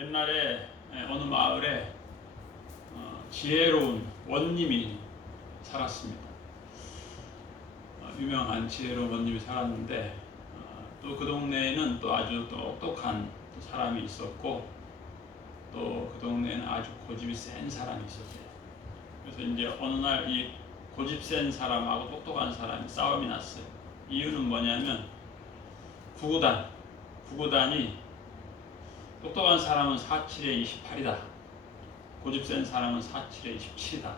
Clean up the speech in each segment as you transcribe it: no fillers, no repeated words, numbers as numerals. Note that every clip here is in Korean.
옛날에 어느 마을에 지혜로운 원님이 살았습니다. 유명한 지혜로운 원님이 살았는데 또 그 동네에는 또 아주 똑똑한 사람이 있었고 또 그 동네에는 아주 고집이 센 사람이 있었대요. 그래서 이제 어느 날 이 고집 센 사람하고 똑똑한 사람이 싸움이 났어요. 이유는 뭐냐면 구구단이 똑똑한 사람은 47에 28이다. 고집 센 사람은 47에 27이다.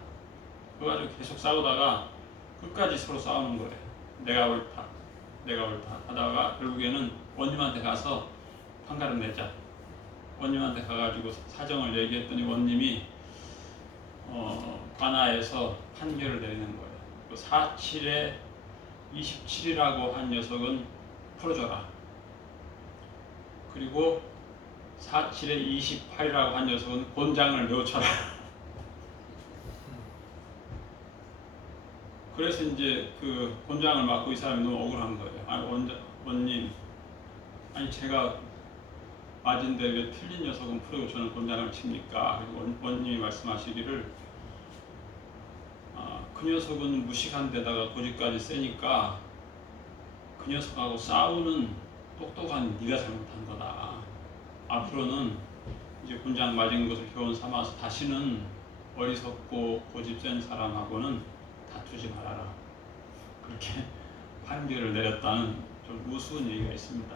그래가지고 계속 싸우다가 끝까지 서로 싸우는 거예요. 내가 옳다 하다가 결국에는 원님한테 가서 판가름 내자. 원님한테 가가지고 사정을 얘기했더니 원님이 관아에서 판결을 내리는 거예요. 47에 27이라고 한 녀석은 풀어줘라. 그리고 47에 28이라고 한 녀석은 곤장을 내어쳐라. 그래서 이제 그 곤장을 맞고 이 사람이 너무 억울한 거예요. 아니 원님, 아니 제가 맞은데 왜 틀린 녀석은 풀고 저는 곤장을 칩니까? 그리고 원님이 말씀하시기를 그 녀석은 무식한 데다가 고집까지 세니까 그 녀석하고 싸우는 똑똑한 네가 잘못한 거다. 앞으로는 이제 곤장 맞은 것을 교훈 삼아서 다시는 어리석고 고집 센 사람하고는 다투지 말아라. 그렇게 판결을 내렸다는 좀 우스운 얘기가 있습니다.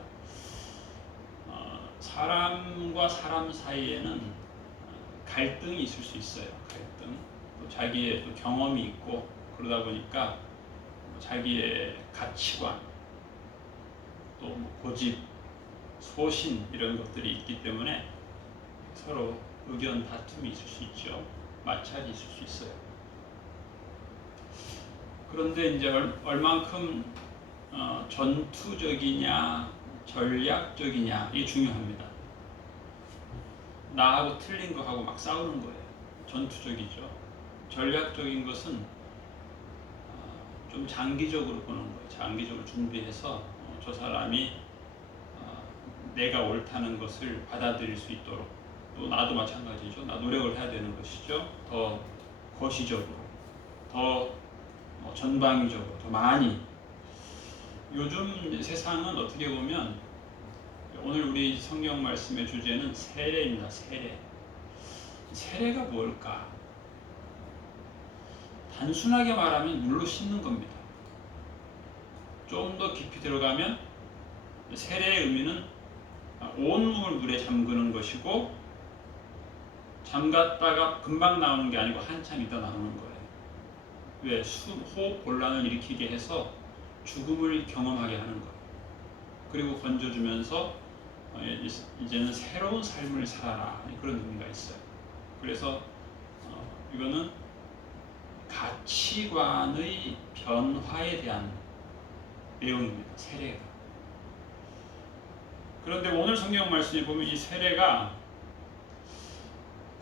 사람과 사람 사이에는 갈등이 있을 수 있어요. 갈등. 또 자기의 또 경험이 있고 그러다 보니까 자기의 가치관, 또 고집, 소신 이런 것들이 있기 때문에 서로 의견 다툼이 있을 수 있죠. 마찰이 있을 수 있어요. 그런데 이제 얼만큼 전투적이냐 전략적이냐 이게 중요합니다. 나하고 틀린 거하고 막 싸우는 거예요. 전투적이죠. 전략적인 것은 좀 장기적으로 보는 거예요. 장기적으로 준비해서 저 사람이 내가 옳다는 것을 받아들일 수 있도록, 또 나도 마찬가지죠. 나 노력을 해야 되는 것이죠. 더 거시적으로, 더 전방위적으로, 더 많이. 요즘 세상은 어떻게 보면 오늘 우리 성경 말씀의 주제는 세례입니다. 세례가 뭘까? 단순하게 말하면 물로 씻는 겁니다. 좀 더 깊이 들어가면 세례의 의미는 온몸을 물에 잠그는 것이고, 잠갔다가 금방 나오는 게 아니고 한참 있다 나오는 거예요. 왜? 호흡 곤란을 일으키게 해서 죽음을 경험하게 하는 거예요. 그리고 건져주면서 이제는 새로운 삶을 살아라, 그런 의미가 있어요. 그래서 이거는 가치관의 변화에 대한 내용입니다. 세례가. 그런데 오늘 성경 말씀에 보면 이 세례가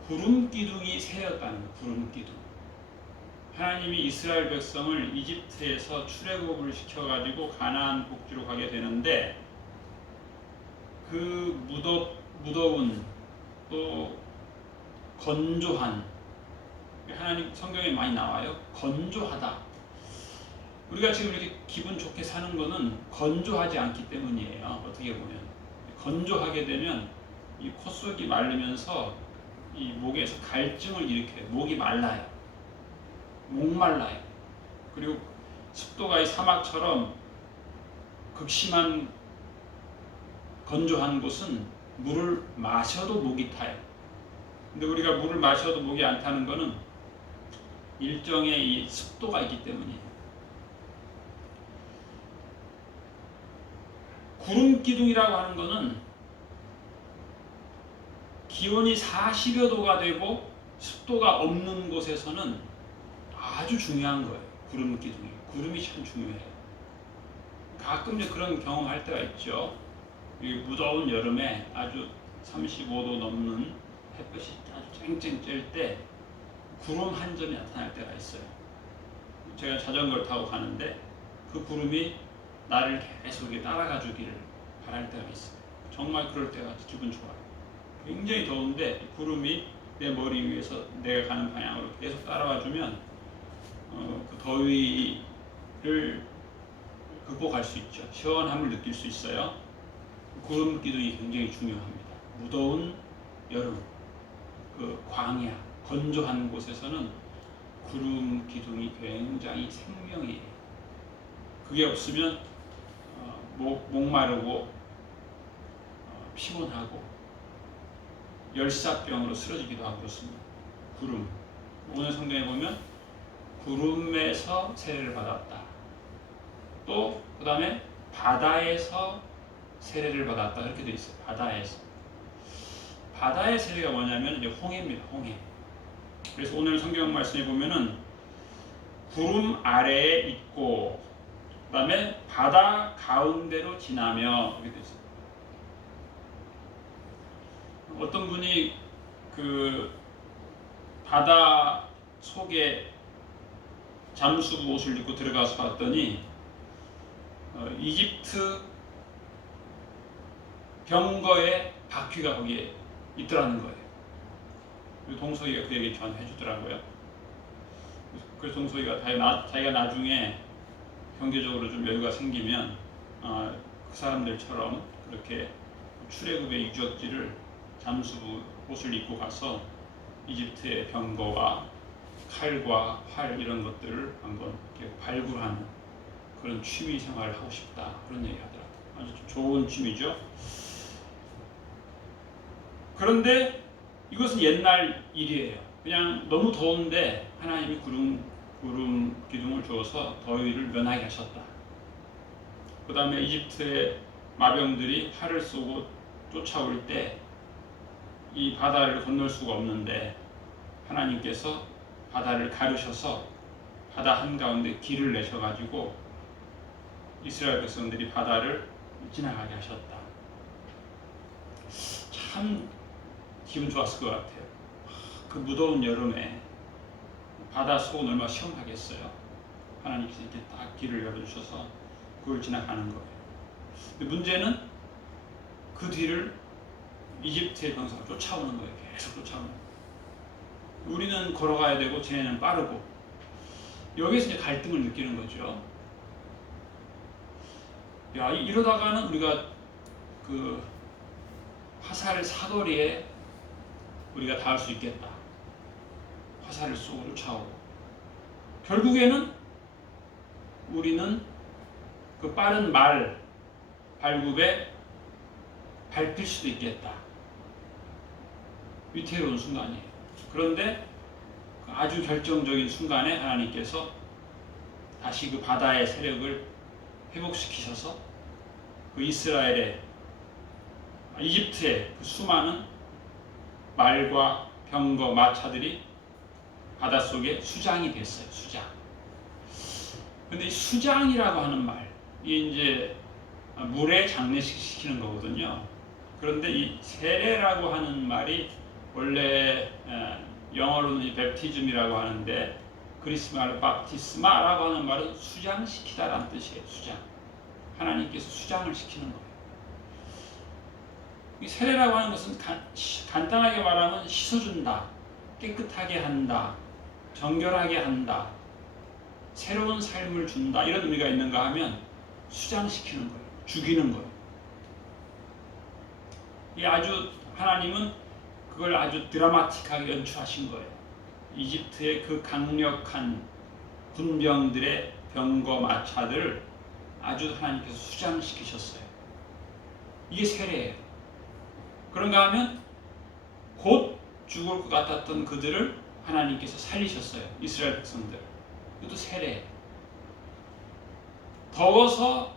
구름 기둥이 새였다는 거예요. 구름 기둥. 하나님이 이스라엘 백성을 이집트에서 출애굽을 시켜가지고 가나안 복지로 가게 되는데, 그 무더운 또 건조한, 하나님 성경에 많이 나와요. 건조하다. 우리가 지금 이렇게 기분 좋게 사는 거는 건조하지 않기 때문이에요. 어떻게 보면 건조하게 되면 이 콧속이 마르면서 이 목에서 갈증을 일으켜요. 목이 말라요. 목말라요. 그리고 습도가 이 사막처럼 극심한 건조한 곳은 물을 마셔도 목이 타요. 근데 우리가 물을 마셔도 목이 안 타는 거는 일정의 이 습도가 있기 때문이에요. 구름 기둥이라고 하는 거는 기온이 40여 도가 되고 습도가 없는 곳에서는 아주 중요한 거예요. 구름 기둥이. 구름이 참 중요해요. 가끔 이제 그런 경험할 때가 있죠. 이 무더운 여름에 아주 35도 넘는 햇볕이 아주 쨍쨍 쬐일 때 구름 한 점이 나타날 때가 있어요. 제가 자전거를 타고 가는데 그 구름이 나를 계속 따라가 주기를 바랄 때가 있어요. 정말 그럴 때가 기분 좋아요. 굉장히 더운데 구름이 내 머리 위에서 내가 가는 방향으로 계속 따라와 주면 그 더위를 극복할 수 있죠. 시원함을 느낄 수 있어요. 구름 기둥이 굉장히 중요합니다. 무더운 여름, 그 광야, 건조한 곳에서는 구름 기둥이 굉장히 생명이에요. 그게 없으면 목마르고 피곤하고 열사병으로 쓰러지기도 하고 그렇습니다. 구름. 오늘 성경에 보면 구름에서 세례를 받았다. 또 그 다음에 바다에서 세례를 받았다. 이렇게 되어 있어요. 바다에서. 바다의 세례가 뭐냐면 이제 홍해입니다. 홍해. 그래서 오늘 성경 말씀에 보면은 구름 아래에 있고 그 다음에 바다 가운데로 지나며 이렇게 되어 있어요. 어떤 분이 그 바다 속에 잠수부 옷을 입고 들어가서 봤더니 이집트 병거의 바퀴가 거기에 있더라는 거예요. 동석이가 그 얘기 저한테 해주더라고요. 그래서 동석이가 자기가 나중에 경제적으로 좀 여유가 생기면 그 사람들처럼 그렇게 출애굽의 유적지를 잠수부 옷을 입고 가서 이집트의 병거와 칼과 활 이런 것들을 한번 이렇게 발굴하는 그런 취미 생활을 하고 싶다 그런 얘기 하더라고요. 아주 좋은 취미죠. 그런데 이것은 옛날 일이에요. 그냥 너무 더운데 하나님이 구름 기둥을 주어서 더위를 면하게 하셨다. 그 다음에 이집트의 마병들이 활을 쏘고 쫓아올 때 이 바다를 건널 수가 없는데 하나님께서 바다를 가르셔서 바다 한가운데 길을 내셔가지고 이스라엘 백성들이 바다를 지나가게 하셨다. 참 기분 좋았을 것 같아요. 그 무더운 여름에 바다 속은 얼마나 시원하겠어요. 하나님께서 이렇게 딱 길을 열어주셔서 그걸 지나가는 거예요. 근데 문제는 그 뒤를 이집트의 병사가 쫓아오는 거예요. 계속 쫓아오는 거예요. 우리는 걸어가야 되고 쟤네는 빠르고 여기서 이제 갈등을 느끼는 거죠. 야, 이러다가는 우리가 그 화살 사거리에 우리가 닿을 수 있겠다. 화살을 쏘고 쫓아오고 결국에는 우리는 그 빠른 말 발굽에 밟힐 수도 있겠다. 위태로운 순간이에요. 그런데 아주 결정적인 순간에 하나님께서 다시 그 바다의 세력을 회복시키셔서 그 이스라엘의 이집트의 그 수많은 말과 병거 마차들이 바닷속에 수장이 됐어요. 수장. 근데 이 수장이라고 하는 말, 이게 이제 물에 장례시키는 거거든요. 그런데 이 세례라고 하는 말이 원래 영어로는 벨티즘이라고 하는데 그리스 말로 밥티스마라고 하는 말은 수장시키다라는 뜻이에요. 수장. 하나님께서 수장을 시키는 거예요. 이 세례라고 하는 것은 간단하게 말하면 씻어준다, 깨끗하게 한다, 정결하게 한다, 새로운 삶을 준다 이런 의미가 있는가 하면 수장시키는 거예요. 죽이는 거예요. 이 아주 하나님은 그걸 아주 드라마틱하게 연출하신 거예요. 이집트의 그 강력한 군병들의 병거 마차들을 아주 하나님께서 수장시키셨어요. 이게 세례예요. 그런가 하면 곧 죽을 것 같았던 그들을 하나님께서 살리셨어요. 이스라엘 백성들. 이것도 세례예요. 더워서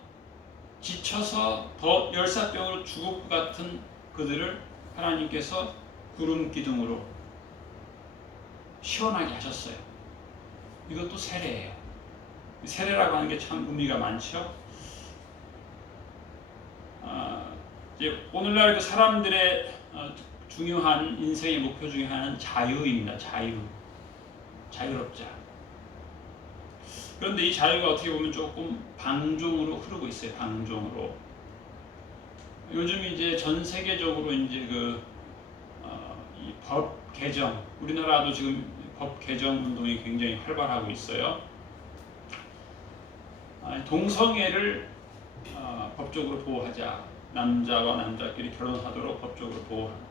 지쳐서 더 열사병으로 죽을 것 같은 그들을 하나님께서 구름 기둥으로 시원하게 하셨어요. 이것도 세례예요. 세례라고 하는 게 참 의미가 많죠. 이제 오늘날 그 사람들의 중요한 인생의 목표 중에 하나는 자유입니다. 자유롭자. 그런데 이 자유가 어떻게 보면 조금 방종으로 흐르고 있어요. 방종으로. 요즘 이제 전 세계적으로 이제 그 법 개정, 우리나라도 지금 법 개정 운동이 굉장히 활발하고 있어요. 동성애를 법적으로 보호하자. 남자와 남자끼리 결혼하도록 법적으로 보호하자.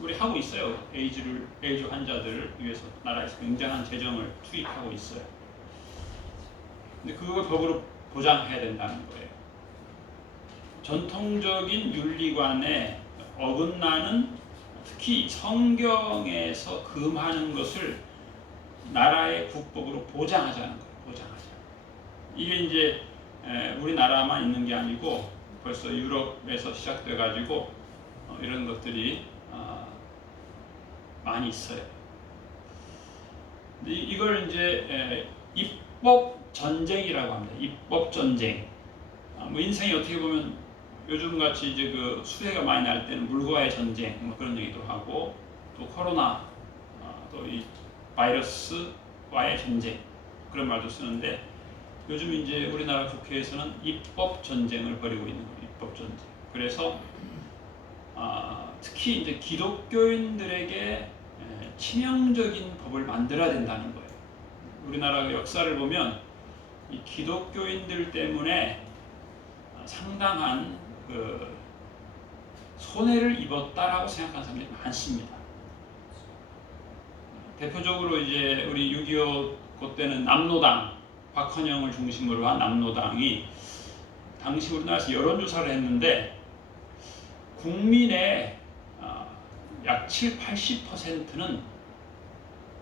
우리 하고 있어요. 에이즈 환자들을 위해서 나라에서 굉장한 재정을 투입하고 있어요. 근데 그걸 법으로 보장해야 된다는 거예요. 전통적인 윤리관에 어긋나는, 특히 성경에서 금하는 것을 나라의 국법으로 보장하자는 거예요. 보장하자. 이게 이제 우리나라만 있는 게 아니고 벌써 유럽에서 시작돼 가지고 이런 것들이 많이 있어요. 이걸 이제 입법 전쟁이라고 합니다. 입법 전쟁. 뭐 인생이 어떻게 보면 요즘 같이 이제 그 수해가 많이 날 때는 물과의 전쟁 뭐 그런 얘기도 하고, 또 코로나, 또 이 바이러스와의 전쟁 그런 말도 쓰는데, 요즘 이제 우리나라 국회에서는 입법 전쟁을 벌이고 있는 거예요. 입법 전쟁. 그래서 특히 이제 기독교인들에게 치명적인 법을 만들어야 된다는 거예요. 우리나라 역사를 보면 이 기독교인들 때문에 상당한 그 손해를 입었다라고 생각하는 사람들이 많습니다. 대표적으로 이제 우리 6.25 그때는 남노당, 박헌영을 중심으로 한 남노당이 당시 우리나라에서 여론조사를 했는데 국민의 약 70~80%는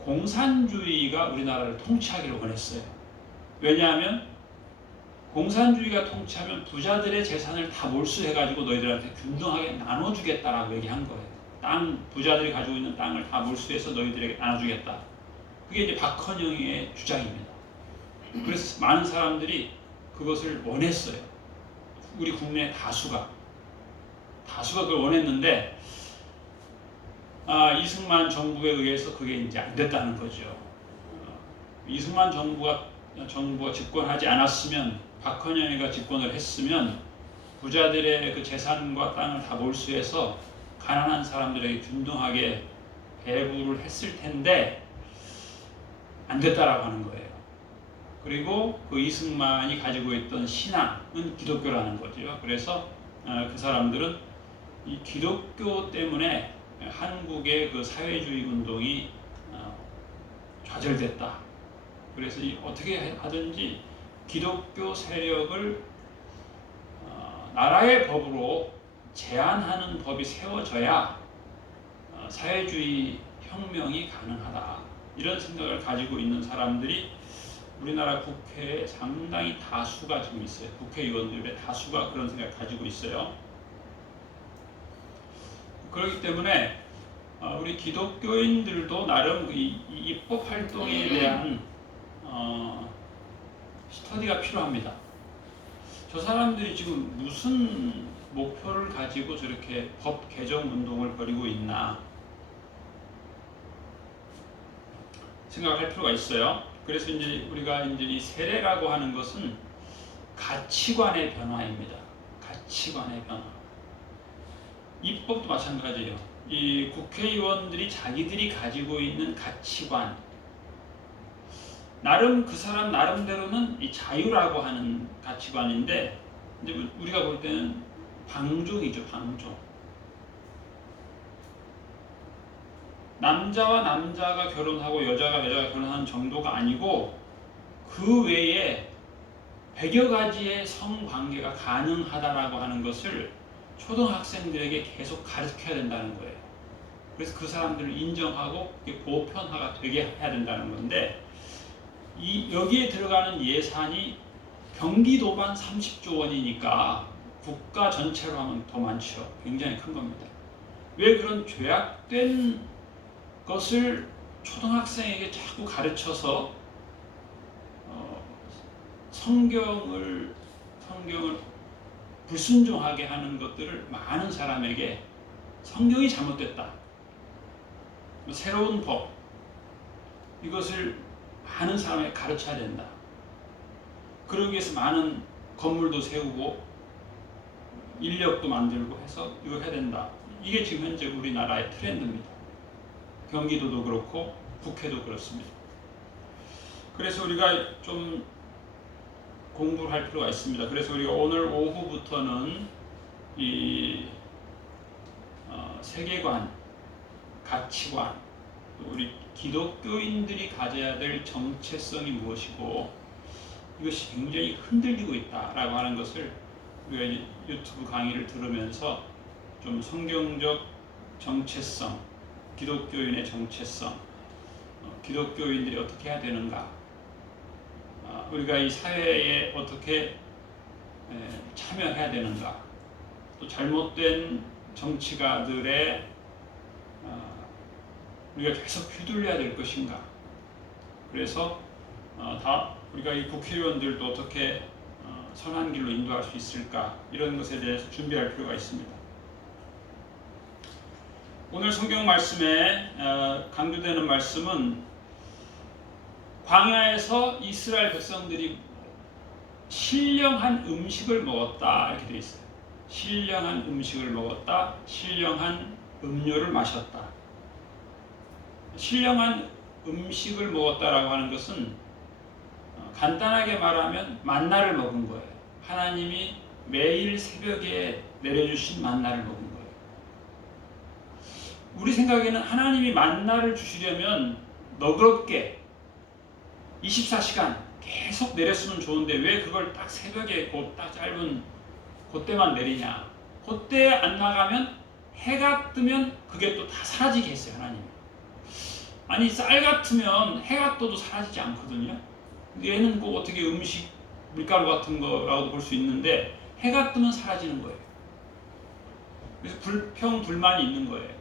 공산주의가 우리나라를 통치하기를 원했어요. 왜냐하면 공산주의가 통치하면 부자들의 재산을 다 몰수해가지고 너희들한테 균등하게 나눠주겠다라고 얘기한 거예요. 부자들이 가지고 있는 땅을 다 몰수해서 너희들에게 나눠주겠다. 그게 이제 박헌영의 주장입니다. 그래서 많은 사람들이 그것을 원했어요. 우리 국민의 다수가 그걸 원했는데 이승만 정부에 의해서 그게 이제 안 됐다는 거죠. 이승만 정부가 집권하지 않았으면, 박헌영이가 집권을 했으면 부자들의 그 재산과 땅을 다 몰수해서 가난한 사람들에게 균등하게 배부를 했을 텐데 안 됐다라고 하는 거예요. 그리고 그 이승만이 가지고 있던 신앙은 기독교라는 거죠. 그래서 그 사람들은 이 기독교 때문에 한국의 그 사회주의 운동이 좌절됐다. 그래서 어떻게 하든지 기독교 세력을 나라의 법으로 제한하는 법이 세워져야 사회주의 혁명이 가능하다. 이런 생각을 가지고 있는 사람들이 우리나라 국회에 상당히 다수가 지금 있어요. 국회의원들의 다수가 그런 생각을 가지고 있어요. 그렇기 때문에 우리 기독교인들도 나름 이 입법 활동에 대한 스터디가 필요합니다. 저 사람들이 지금 무슨 목표를 가지고 저렇게 법 개정 운동을 벌이고 있나 생각할 필요가 있어요. 그래서 이제 우리가 이제 이 세례라고 하는 것은 가치관의 변화입니다. 가치관의 변화. 입법도 마찬가지예요. 이 국회의원들이 자기들이 가지고 있는 가치관, 나름 그 사람 나름대로는 이 자유라고 하는 가치관인데, 이제 우리가 볼 때는 방종이죠, 방종. 남자와 남자가 결혼하고 여자가 결혼하는 정도가 아니고 그 외에 100여 가지의 성관계가 가능하다라고 하는 것을 초등학생들에게 계속 가르쳐야 된다는 거예요. 그래서 그 사람들을 인정하고 보편화가 되게 해야 된다는 건데, 여기에 들어가는 예산이 경기도만 30조 원이니까 국가 전체로 하면 더 많죠. 굉장히 큰 겁니다. 왜 그런 죄악된 것을 초등학생에게 자꾸 가르쳐서 성경을 불순종하게 하는 것들을 많은 사람에게 성경이 잘못됐다, 새로운 법, 이것을 많은 사람에게 가르쳐야 된다. 그러기 위해서 많은 건물도 세우고 인력도 만들고 해서 이거 해야 된다. 이게 지금 현재 우리나라의 트렌드입니다. 경기도도 그렇고 국회도 그렇습니다. 그래서 우리가 좀 공부를 할 필요가 있습니다. 그래서 우리가 오늘 오후부터는 이 세계관, 가치관, 우리 기독교인들이 가져야 될 정체성이 무엇이고 이것이 굉장히 흔들리고 있다라고 하는 것을 우리가 유튜브 강의를 들으면서 좀 성경적 정체성, 기독교인의 정체성, 기독교인들이 어떻게 해야 되는가, 우리가 이 사회에 어떻게 참여해야 되는가, 또 잘못된 정치가들의 우리가 계속 휘둘려야 될 것인가. 그래서 우리가 이 국회의원들도 어떻게 선한 길로 인도할 수 있을까, 이런 것에 대해서 준비할 필요가 있습니다. 오늘 성경 말씀에 강조되는 말씀은 광야에서 이스라엘 백성들이 신령한 음식을 먹었다, 이렇게 되어 있어요. 신령한 음식을 먹었다, 신령한 음료를 마셨다. 신령한 음식을 먹었다라고 하는 것은 간단하게 말하면 만나를 먹은 거예요. 하나님이 매일 새벽에 내려주신 만나를 먹은 거예요. 우리 생각에는 하나님이 만나를 주시려면 너그럽게 24시간 계속 내렸으면 좋은데 왜 그걸 딱 새벽에 딱 짧은 그때만 내리냐. 그때 안 나가면 해가 뜨면 그게 또 다 사라지게 했어요, 하나님이. 아니, 쌀 같으면 해가 떠도 사라지지 않거든요. 얘는 꼭 어떻게 음식, 밀가루 같은 거라고도 볼 수 있는데 해가 뜨면 사라지는 거예요. 그래서 불평, 불만이 있는 거예요.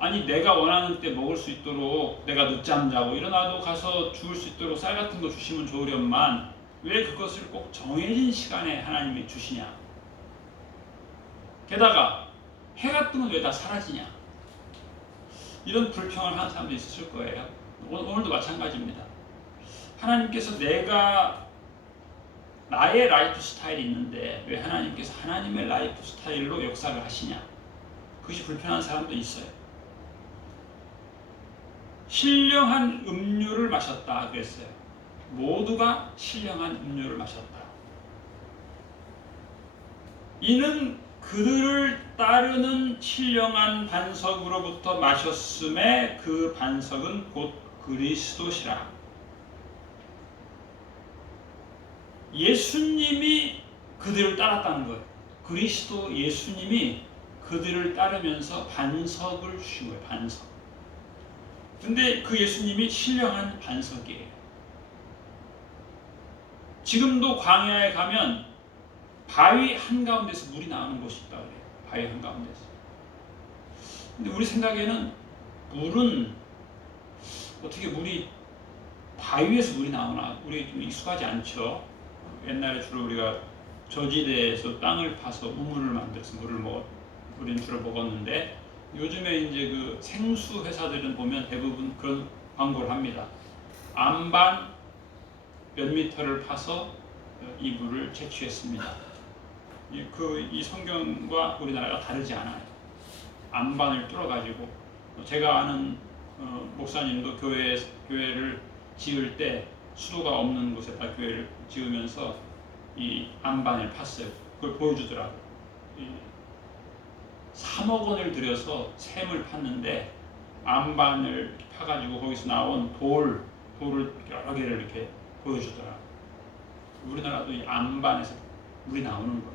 아니, 내가 원하는 때 먹을 수 있도록 내가 늦잠 자고 일어나도 가서 죽을 수 있도록 쌀 같은 거 주시면 좋으련만 왜 그것을 꼭 정해진 시간에 하나님이 주시냐. 게다가 해가 뜨면 왜 다 사라지냐. 이런 불평을 하는 사람도 있을 거예요. 오늘도 마찬가지입니다. 하나님께서 나의 라이프 스타일이 있는데 왜 하나님께서 하나님의 라이프 스타일로 역사를 하시냐. 그것이 불편한 사람도 있어요. 신령한 음료를 마셨다 그랬어요. 모두가 신령한 음료를 마셨다. 이는 그들을 따르는 신령한 반석으로부터 마셨음에 그 반석은 곧 그리스도시라. 예수님이 그들을 따랐다는 거예요. 그리스도 예수님이 그들을 따르면서 반석을 주신 거예요. 반석. 근데 그 예수님이 신령한 반석이에요. 지금도 광야에 가면 바위 한가운데서 물이 나오는 곳이 있다고 그래요. 바위 한가운데서. 근데 우리 생각에는 물은 어떻게 바위에서 물이 나오나, 우리 좀 익숙하지 않죠. 옛날에 주로 우리가 저지대에서 땅을 파서 우물을 만들어서 우리는 주로 먹었는데, 요즘에 이제 그 생수 회사들은 보면 대부분 그런 광고를 합니다. 안반 몇 미터를 파서 이 물을 채취했습니다. 이 성경과 우리나라가 다르지 않아요. 안반을 뚫어가지고, 제가 아는 목사님도 교회를 지을 때 수도가 없는 곳에다 교회를 지으면서 이 안반을 팠어요. 그걸 보여주더라고요. 3억 원을 들여서 샘을 팠는데 안반을 파가지고 거기서 나온 돌을 여러 개를 이렇게 보여주더라고요. 우리나라도 이 안반에서 물이 나오는 거예요.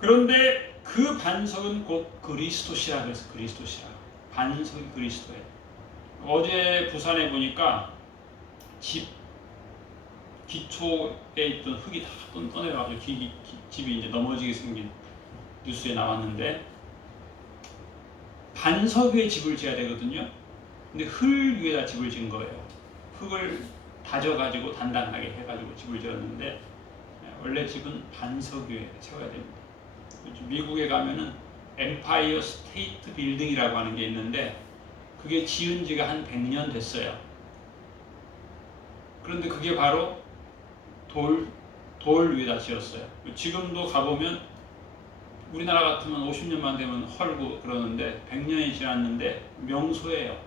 그런데 그 반석은 곧 그리스도시라 그래서 그리스도시라. 반석이 그리스도예요. 어제 부산에 보니까 집 기초에 있던 흙이 다 떠내려가지고 집이 이제 넘어지게 생긴 뉴스에 나왔는데, 반석 위에 집을 지어야 되거든요. 근데 흙 위에다 집을 지은 거예요. 흙을 다져가지고 단단하게 해가지고 집을 지었는데, 원래 집은 반석 위에 세워야 됩니다. 미국에 가면은 엠파이어 스테이트 빌딩이라고 하는 게 있는데 그게 지은 지가 한 100년 됐어요. 그런데 그게 바로 돌 위에다 지었어요. 지금도 가보면 우리나라 같으면 50년만 되면 헐고 그러는데 100년이 지났는데 명소예요.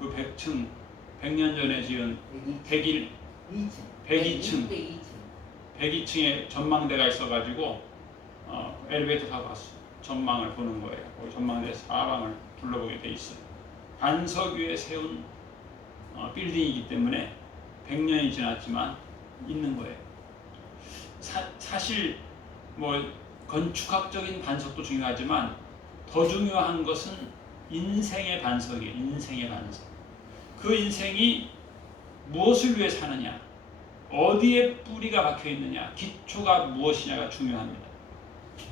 그 100층 100년 전에 지은 102층 102층에 전망대가 있어가지고 엘리베이터 타고 갔어. 전망을 보는 거예요. 전망대 사방을 둘러보게 돼 있어요. 반석 위에 세운 빌딩이기 때문에 100년이 지났지만 있는 거예요. 사실 뭐 건축학적인 반석도 중요하지만 더 중요한 것은 인생의 반석이에요. 인생의 반석. 그 인생이 무엇을 위해 사느냐, 어디에 뿌리가 박혀 있느냐, 기초가 무엇이냐가 중요합니다.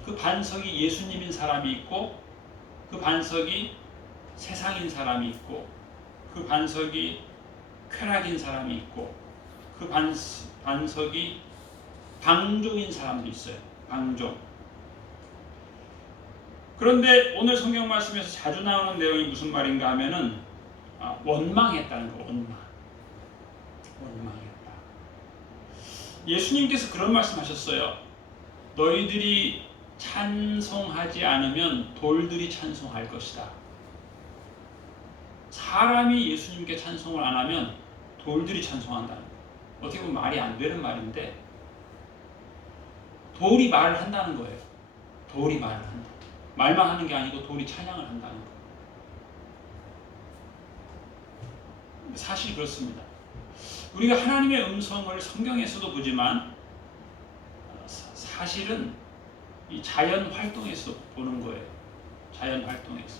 그 반석이 예수님인 사람이 있고, 그 반석이 세상인 사람이 있고, 그 반석이 쾌락인 사람이 있고, 그 반석이 방종인 사람도 있어요. 방종. 그런데 오늘 성경 말씀에서 자주 나오는 내용이 무슨 말인가 하면은 원망했다는 거. 원망했다. 예수님께서 그런 말씀하셨어요. 너희들이 찬송하지 않으면 돌들이 찬송할 것이다. 사람이 예수님께 찬송을 안 하면 돌들이 찬송한다는 거예요. 어떻게 보면 말이 안 되는 말인데 돌이 말을 한다는 거예요. 돌이 말을 한다. 말만 하는 게 아니고 돌이 찬양을 한다는 거예요. 사실 그렇습니다. 우리가 하나님의 음성을 성경에서도 보지만 사실은 이 자연 활동에서 보는 거예요. 자연 활동에서.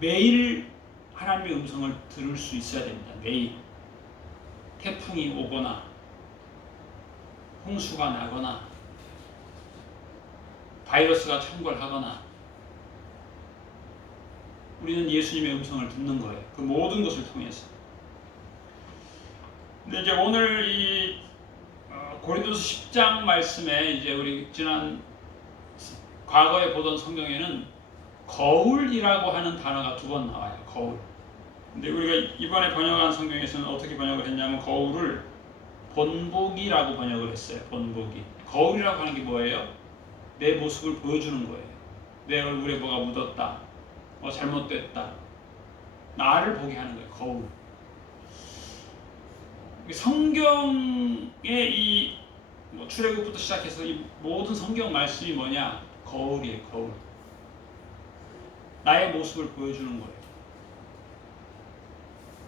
매일 하나님의 음성을 들을 수 있어야 됩니다. 매일. 태풍이 오거나 홍수가 나거나 바이러스가 창궐하거나 우리는 예수님의 음성을 듣는 거예요. 그 모든 것을 통해서. 근데 이제 오늘 이 고린도서 10장 말씀에 이제 우리 지난 과거에 보던 성경에는 거울이라고 하는 단어가 2번 나와요. 거울. 근데 우리가 이번에 번역한 성경에서는 어떻게 번역을 했냐면 거울을 본보기라고 번역을 했어요. 본보기. 거울이라고 하는 게 뭐예요? 내 모습을 보여주는 거예요. 내 얼굴에 뭐가 묻었다. 잘못됐다. 나를 보게 하는 거예요. 거울. 성경의 이 출애굽부터 시작해서 이 모든 성경 말씀이 뭐냐? 거울이에요. 거울. 나의 모습을 보여주는 거예요.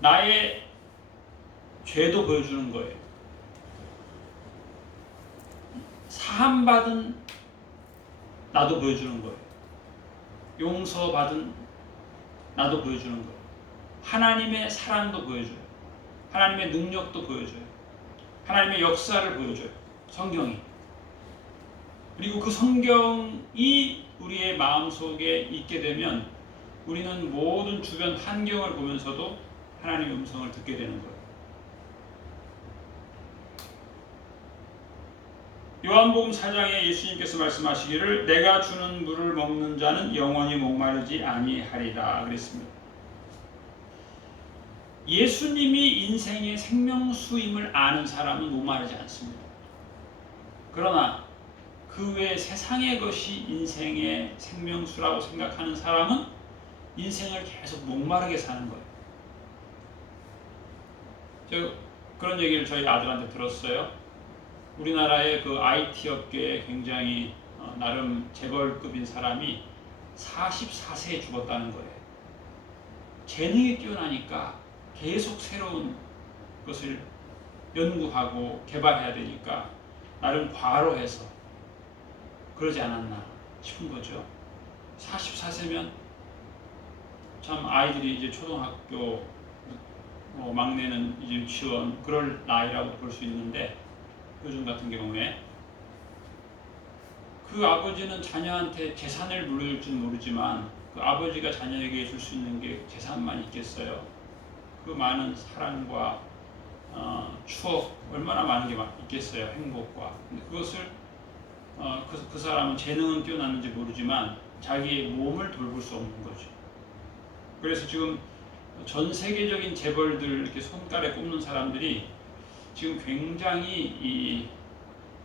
나의 죄도 보여주는 거예요. 사함받은 나도 보여주는 거예요. 용서받은 나도 보여주는 거예요. 하나님의 사랑도 보여줘요. 하나님의 능력도 보여줘요. 하나님의 역사를 보여줘요. 성경이. 그리고 그 성경이 우리의 마음속에 있게 되면 우리는 모든 주변 환경을 보면서도 하나님의 음성을 듣게 되는 거예요. 요한복음 4장에 예수님께서 말씀하시기를 내가 주는 물을 먹는 자는 영원히 목마르지 아니하리라 그랬습니다. 예수님이 인생의 생명수임을 아는 사람은 목마르지 않습니다. 그러나 그 외 세상의 것이 인생의 생명수라고 생각하는 사람은 인생을 계속 목마르게 사는 거예요. 제가 그런 얘기를 저희 아들한테 들었어요. 우리나라의 그 IT 업계에 굉장히 나름 재벌급인 사람이 44세에 죽었다는 거예요. 재능이 뛰어나니까 계속 새로운 것을 연구하고 개발해야 되니까 나름 과로해서 그러지 않았나 싶은 거죠. 44세면 참 아이들이 이제 초등학교 막내는 이제 유치원 그럴 나이라고 볼 수 있는데 요즘 같은 경우에 그 아버지는 자녀한테 재산을 물려줄지는 모르지만 그 아버지가 자녀에게 줄 수 있는 게 재산만 있겠어요. 그 많은 사랑과 추억 얼마나 많은 게 있겠어요. 행복과. 근데 그것을 그 사람은 재능은 뛰어났는지 모르지만 자기의 몸을 돌볼 수 없는 거죠. 그래서 지금 전 세계적인 재벌들 이렇게 손가락에 꼽는 사람들이 지금 굉장히 이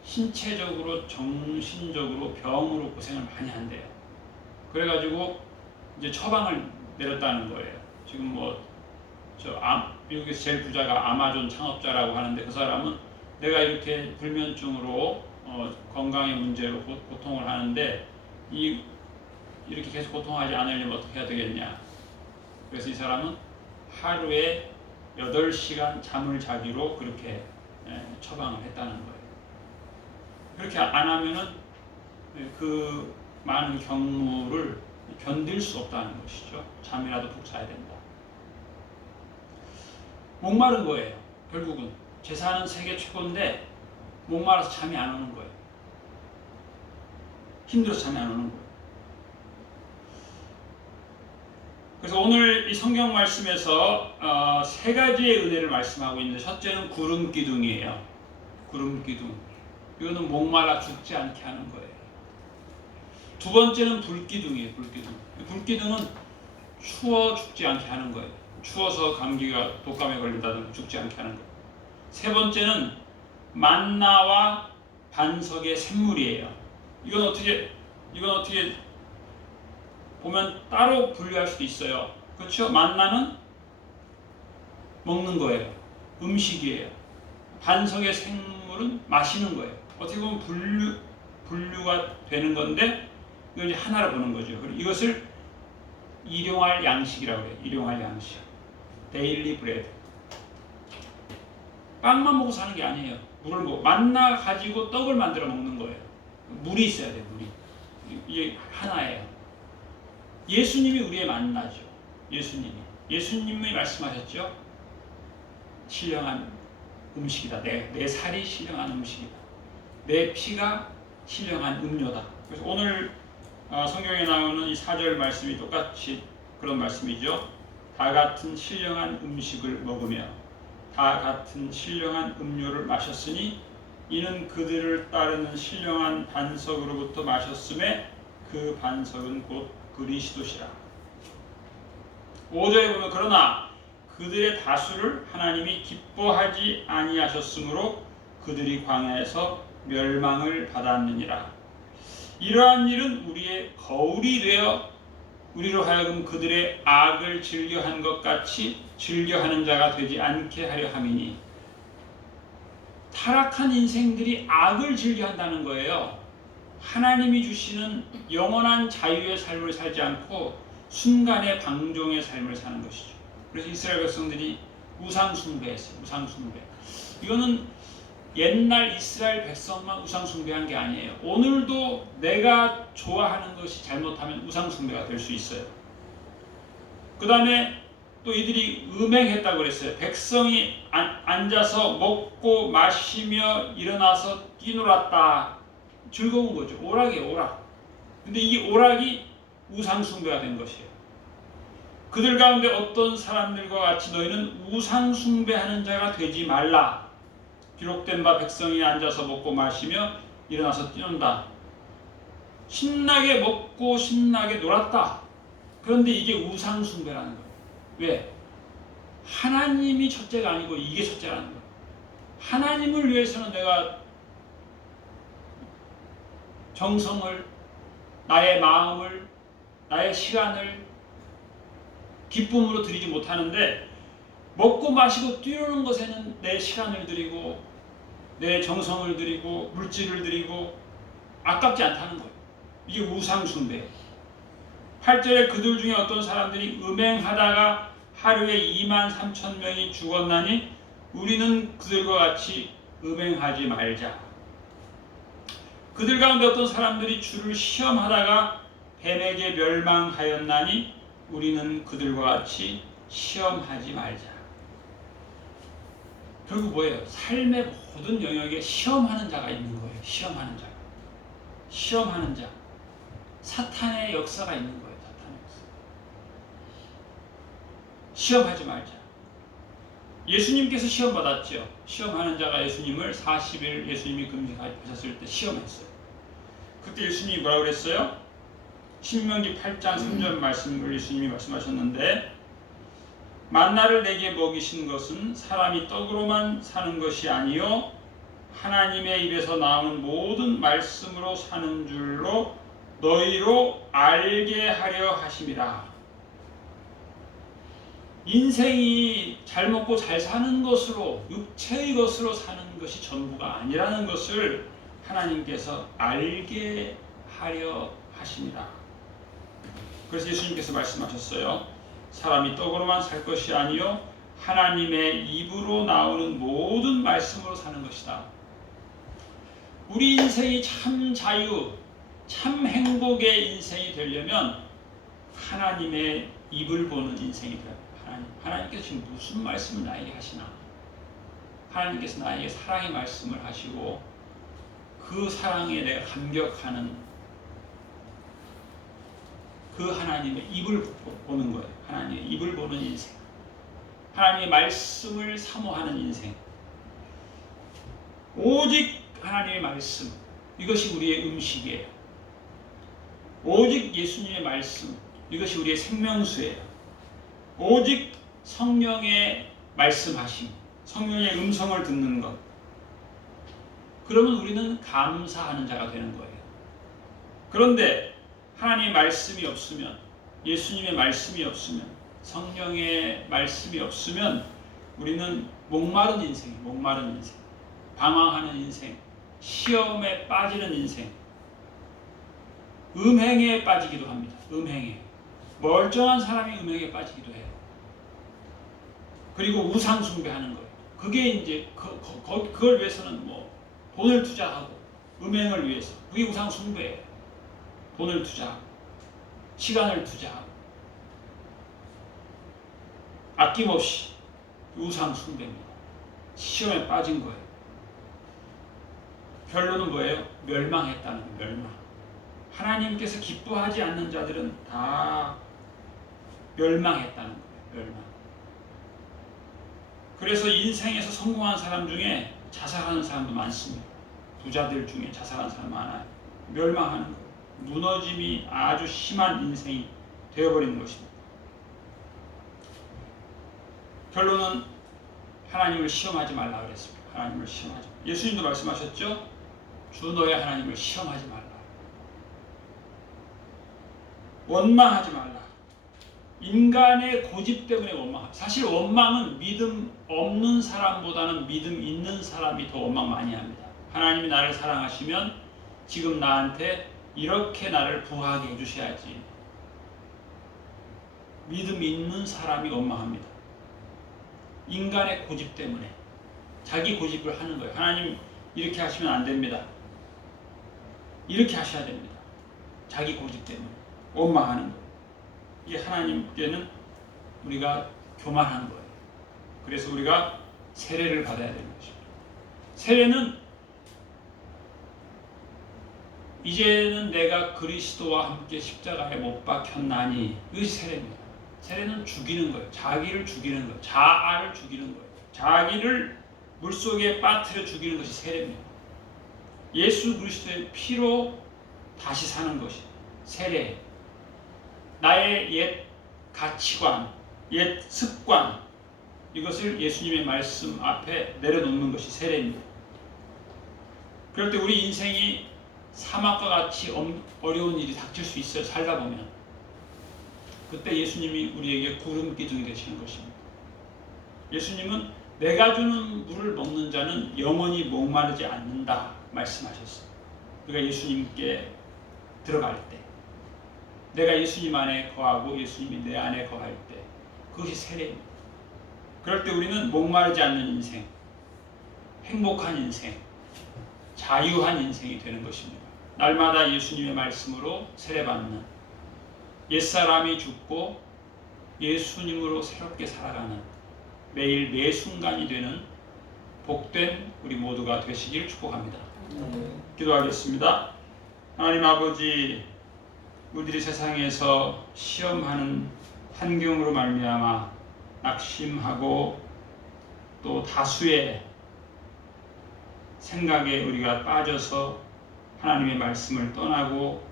신체적으로 정신적으로 병으로 고생을 많이 한대요. 그래가지고 이제 처방을 내렸다는 거예요. 지금 미국에서 제일 부자가 아마존 창업자라고 하는데, 그 사람은 내가 이렇게 불면증으로 건강의 문제로 고통을 하는데 이렇게 계속 고통하지 않으려면 어떻게 해야 되겠냐. 그래서 이 사람은 하루에 8시간 잠을 자기로 그렇게 처방을 했다는 거예요. 그렇게 안 하면은 그 많은 경무를 견딜 수 없다는 것이죠. 잠이라도 푹 자야 된다. 목마른 거예요. 결국은 재산은 세계 최고인데 목말라서 잠이 안 오는 거예요. 힘들어서 잠이 안 오는 거예요. 그래서 오늘 이 성경 말씀에서 3가지의 은혜를 말씀하고 있는데, 첫째는 구름 기둥이에요. 구름 기둥. 이거는 목말라 죽지 않게 하는 거예요. 두 번째는 불 기둥이에요. 불 기둥. 불 기둥은 추워 죽지 않게 하는 거예요. 추워서 감기가 독감에 걸린다든가 죽지 않게 하는 거예요. 세 번째는 만나와 반석의 샘물이에요. 이건 어떻게 보면 따로 분류할 수도 있어요. 그렇죠? 만나는 먹는 거예요. 음식이에요. 반석의 샘물은 마시는 거예요. 어떻게 보면 분류가 되는 건데, 이걸 이제 하나로 보는 거죠. 그리고 이것을 일용할 양식이라고 해요. 일용할 양식. 데일리 브레드. 빵만 먹고 사는 게 아니에요. 물을 먹고 만나 가지고 떡을 만들어 먹는 거예요. 물이 있어야 돼요. 물이. 이게 하나예요. 예수님이 우리의 만나죠. 예수님이 말씀하셨죠. 신령한 음식이다. 내 살이 신령한 음식이다. 내 피가 신령한 음료다. 그래서 오늘 성경에 나오는 이 4절 말씀이 똑같이 그런 말씀이죠. 다 같은 신령한 음식을 먹으며 다 같은 신령한 음료를 마셨으니 이는 그들을 따르는 신령한 반석으로부터 마셨음에 그 반석은 곧 그리스도시라. 5절에 보면 그러나 그들의 다수를 하나님이 기뻐하지 아니하셨으므로 그들이 광야에서 멸망을 받았느니라. 이러한 일은 우리의 거울이 되어 우리로 하여금 그들의 악을 즐겨한 것 같이 즐겨하는 자가 되지 않게 하려 함이니. 타락한 인생들이 악을 즐겨한다는 거예요. 하나님이 주시는 영원한 자유의 삶을 살지 않고 순간의 방종의 삶을 사는 것이죠. 그래서 이스라엘 백성들이 우상 숭배했어요. 우상 숭배. 이거는 옛날 이스라엘 백성만 우상 숭배한 게 아니에요. 오늘도 내가 좋아하는 것이 잘못하면 우상 숭배가 될 수 있어요. 그 다음에 또 이들이 음행했다고 그랬어요. 백성이 앉아서 먹고 마시며 일어나서 뛰놀았다. 즐거운 거죠. 오락이에요. 오락. 근데 이 오락이 우상 숭배가 된 것이에요. 그들 가운데 어떤 사람들과 같이 너희는 우상 숭배하는 자가 되지 말라. 기록된 바 백성이 앉아서 먹고 마시며 일어나서 뛰논다. 신나게 먹고 신나게 놀았다. 그런데 이게 우상 숭배라는 거예요. 왜? 하나님이 첫째가 아니고 이게 첫째라는 거예요. 하나님을 위해서는 내가 정성을, 나의 마음을, 나의 시간을 기쁨으로 드리지 못하는데, 먹고 마시고 뛰노는 것에는 내 시간을 드리고 내 정성을 드리고 물질을 드리고 아깝지 않다는 거예요. 이게 우상 숭배예요. 8절에 그들 중에 어떤 사람들이 음행하다가 하루에 23,000명이 죽었나니 우리는 그들과 같이 음행하지 말자. 그들 가운데 어떤 사람들이 주를 시험하다가 뱀에게 멸망하였나니 우리는 그들과 같이 시험하지 말자. 결국 뭐예요? 삶의 모든 영역에 시험하는 자가 있는 거예요. 시험하는 자. 시험하는 자. 사탄의 역사가 있는 거예요. 사탄의 역사. 시험하지 말자. 예수님께서 시험 받았죠. 시험하는 자가 예수님을 40일 예수님이 금식하셨을 때 시험했어요. 그때 예수님이 뭐라고 그랬어요? 신명기 8장 3절 말씀을 예수님이 말씀하셨는데, 만나를 내게 먹이신 것은 사람이 떡으로만 사는 것이 아니요 하나님의 입에서 나오는 모든 말씀으로 사는 줄로 너희로 알게 하려 하심이라. 인생이 잘 먹고 잘 사는 것으로, 육체의 것으로 사는 것이 전부가 아니라는 것을 하나님께서 알게 하려 하심이라. 그래서 예수님께서 말씀하셨어요. 사람이 떡으로만 살 것이 아니요 하나님의 입으로 나오는 모든 말씀으로 사는 것이다. 우리 인생이 참 자유, 참 행복의 인생이 되려면 하나님의 입을 보는 인생이 되어야 합니다. 하나님께서 지금 무슨 말씀을 나에게 하시나? 하나님께서 나에게 사랑의 말씀을 하시고 그 사랑에 내가 감격하는 그 하나님의 입을 보는 거예요. 하나님의 입을 보는 인생. 하나님의 말씀을 사모하는 인생. 오직 하나님의 말씀. 이것이 우리의 음식이에요. 오직 예수님의 말씀. 이것이 우리의 생명수예요. 오직 성령의 말씀하심. 성령의 음성을 듣는 것. 그러면 우리는 감사하는 자가 되는 거예요. 그런데 하나님의 말씀이 없으면, 예수님의 말씀이 없으면, 성령의 말씀이 없으면 우리는 목마른 인생, 방황하는 인생, 시험에 빠지는 인생, 음행에 빠지기도 합니다. 음행에. 멀쩡한 사람이 음행에 빠지기도 해요. 그리고 우상 숭배하는 거예요. 그게 이제 그걸 위해서는 뭐 돈을 투자하고 음행을 위해서, 그게 우상 숭배예요. 돈을 투자하고 시간을 투자하고 아낌없이 우상 숭배입니다. 시험에 빠진 거예요. 결론은 뭐예요? 멸망했다는 거예요. 멸망. 하나님께서 기뻐하지 않는 자들은 다 멸망했다는 거예요. 멸망. 그래서 인생에서 성공한 사람 중에 자살하는 사람도 많습니다. 부자들 중에 자살하는 사람 많아요. 멸망하는 거예요. 무너짐이 아주 심한 인생이 되어버리는 것입니다. 결론은 하나님을 시험하지 말라 그랬습니다. 하나님을 시험하지 말라. 예수님도 말씀하셨죠? 주 너의 하나님을 시험하지 말라. 원망하지 말라. 인간의 고집 때문에 원망합니다. 사실 원망은 믿음 없는 사람보다는 믿음 있는 사람이 더 원망 많이 합니다. 하나님이 나를 사랑하시면 지금 나한테 이렇게 나를 부하게 해주셔야지. 믿음 있는 사람이 원망합니다. 인간의 고집 때문에 자기 고집을 하는 거예요. 하나님 이렇게 하시면 안 됩니다. 이렇게 하셔야 됩니다. 자기 고집 때문에 원망하는 거예요. 이게 하나님께는 우리가 교만한 거예요. 그래서 우리가 세례를 받아야 되는 것입니다. 세례는 이제는 내가 그리스도와 함께 십자가에 못 박혔나니, 이것이 세례입니다. 세례는 죽이는 거예요. 자기를 죽이는 거예요. 자아를 죽이는 거예요. 자기를 물속에 빠뜨려 죽이는 것이 세례입니다. 예수 그리스도의 피로 다시 사는 것이 세례예요. 나의 옛 가치관, 옛 습관, 이것을 예수님의 말씀 앞에 내려놓는 것이 세례입니다. 그럴 때 우리 인생이 사막과 같이 어려운 일이 닥칠 수 있어요. 살다 보면. 그때 예수님이 우리에게 구름 기둥이 되시는 것입니다. 예수님은 내가 주는 물을 먹는 자는 영원히 목마르지 않는다 말씀하셨어요. 우리가 예수님께 들어갈 때, 내가 예수님 안에 거하고 예수님이 내 안에 거할 때, 그것이 세례입니다. 그럴 때 우리는 목마르지 않는 인생, 행복한 인생, 자유한 인생이 되는 것입니다. 날마다 예수님의 말씀으로 세례받는, 옛사람이 죽고 예수님으로 새롭게 살아가는 매일 매 순간이 되는 복된 우리 모두가 되시길 축복합니다. 기도하겠습니다. 하나님 아버지, 우리들이 세상에서 시험하는 환경으로 말미암아 낙심하고 또 다수의 생각에 우리가 빠져서 하나님의 말씀을 떠나고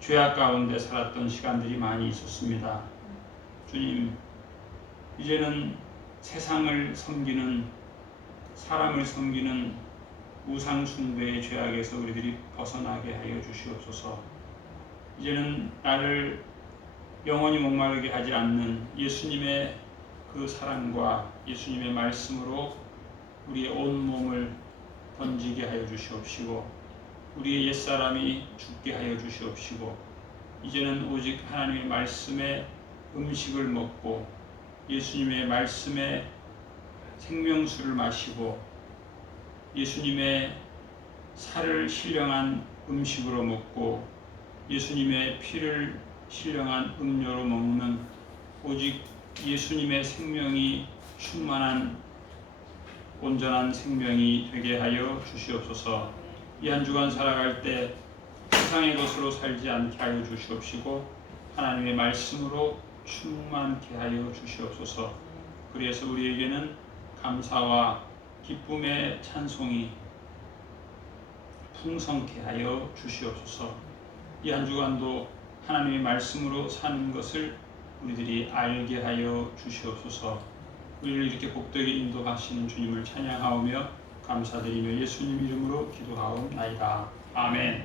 죄악 가운데 살았던 시간들이 많이 있었습니다. 주님, 이제는 세상을 섬기는, 사람을 섬기는 우상 숭배의 죄악에서 우리들이 벗어나게 하여 주시옵소서. 이제는 나를 영원히 목마르게 하지 않는 예수님의 그 사랑과 예수님의 말씀으로 우리의 온 몸을 던지게 하여 주시옵시고, 우리의 옛사람이 죽게 하여 주시옵시고, 이제는 오직 하나님의 말씀의 음식을 먹고 예수님의 말씀의 생명수를 마시고 예수님의 살을 신령한 음식으로 먹고 예수님의 피를 신령한 음료로 먹는 오직 예수님의 생명이 충만한 온전한 생명이 되게 하여 주시옵소서. 이 한 주간 살아갈 때 세상의 것으로 살지 않게 하여 주시옵시고 하나님의 말씀으로 충만케 하여 주시옵소서. 그래서 우리에게는 감사와 기쁨의 찬송이 풍성케 하여 주시옵소서. 이 한 주간도 하나님의 말씀으로 사는 것을 우리들이 알게 하여 주시옵소서. 우리를 이렇게 복되게 인도하시는 주님을 찬양하오며 감사드리며 예수님 이름으로 기도하옵나이다. 아멘.